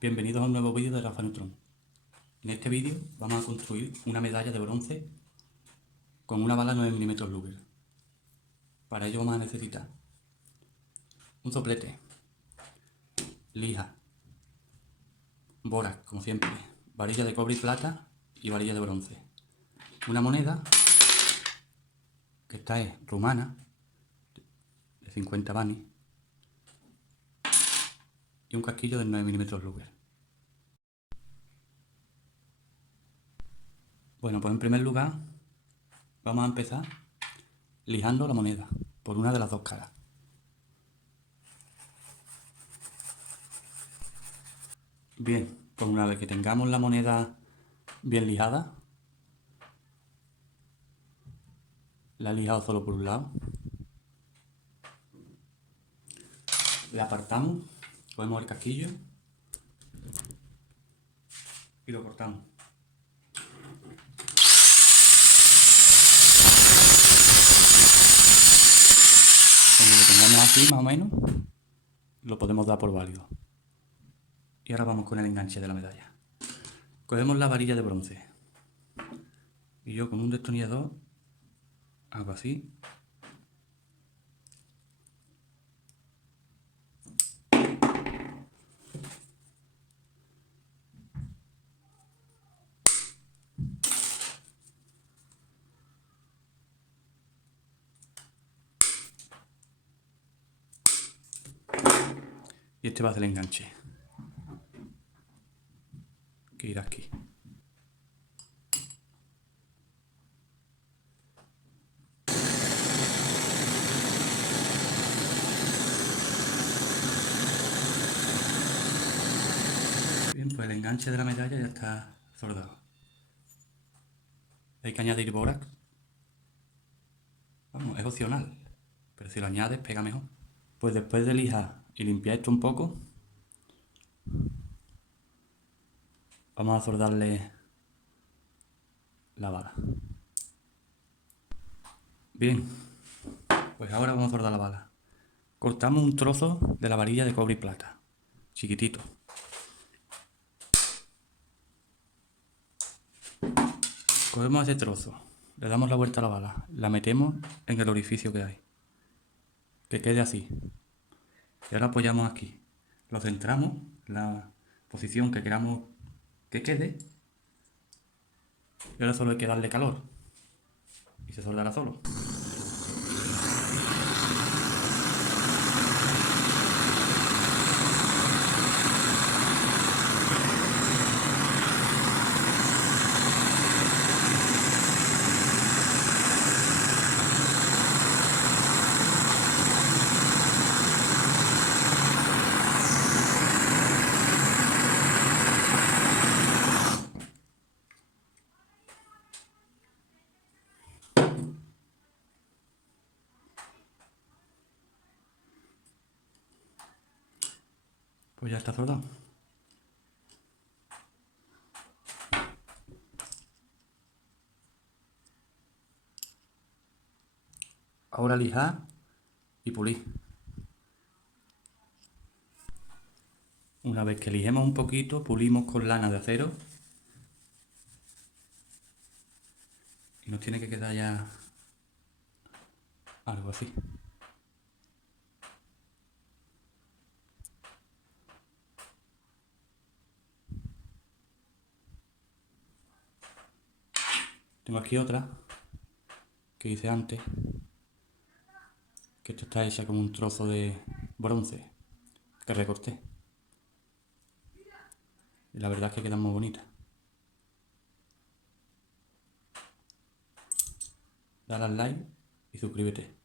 Bienvenidos a un nuevo vídeo de Rafa Neutrón. En este vídeo vamos a construir una medalla de bronce con una bala 9 mm Luger. Para ello vamos a necesitar un soplete, lija, bórax, como siempre, varilla de cobre y plata y varilla de bronce. Una moneda, que esta es rumana, de 50 bani, y un casquillo de 9 mm Luger. Bueno, pues en primer lugar vamos a empezar lijando la moneda por una de las dos caras. Bien, pues una vez que tengamos la moneda bien lijada, la he lijado solo por un lado, le apartamos, cogemos el casquillo y lo cortamos. Cuando lo tengamos así, más o menos, lo podemos dar por válido. Y ahora vamos con el enganche de la medalla. Cogemos la varilla de bronce y yo con un destornillador hago así. Y este va a ser el enganche, que irá aquí. Bien, pues el enganche de la medalla ya está soldado. Hay que añadir bórax. Vamos, es opcional, pero si lo añades pega mejor. Pues después de lijar y limpiar esto un poco, vamos a soldarle la bala. Bien, pues ahora vamos a soldar la bala. Cortamos un trozo de la varilla de cobre y plata, chiquitito. Cogemos ese trozo, le damos la vuelta a la bala, la metemos en el orificio que hay, que quede así. Y ahora apoyamos aquí, lo centramos en la posición que queramos que quede. Y ahora solo hay que darle calor y se soldará solo. Pues ya está soldado. Ahora lijar y pulir. Una vez que lijemos un poquito, pulimos con lana de acero. Y nos tiene que quedar ya algo así. Tengo aquí otra que hice antes, que esto está hecha con un trozo de bronce que recorté. Y la verdad es que quedan muy bonitas. Dale al like y suscríbete.